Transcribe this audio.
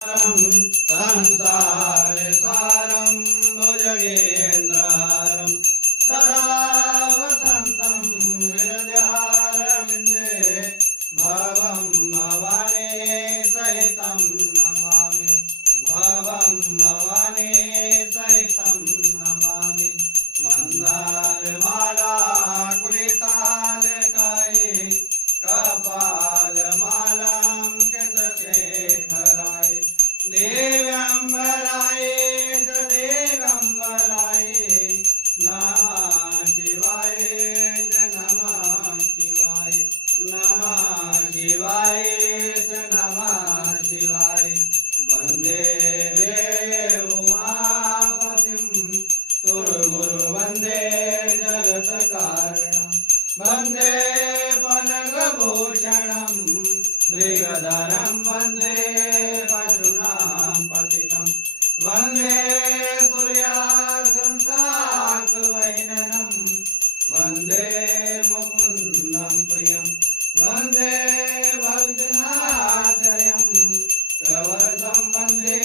संसारसारं भुजगेन्द्रहारं सदा वसन्तं हृदयारविन्दे भवं भवानी सहितं नमामि भवं भवानी सहितं नमामि मन्दारमाला कुलितालकाये कपालमालां केशशेखराय देव्यंबराय च देव्यंबराय नमः शिवाय च नमः शिवाय नमः शिवाय च नमः शिवाय वन्दे देव उमापतिं सुरगुरु वन्दे जगत्कारणं वन्दे पनगभूषणं मृगधरं वन्दे पशूनां पतितं वन्दे सूर्यासंसाकवैननं वन्दे मुकुन्दं प्रियं वन्दे भक्तनाथर्यं प्रवर्तं वन्दे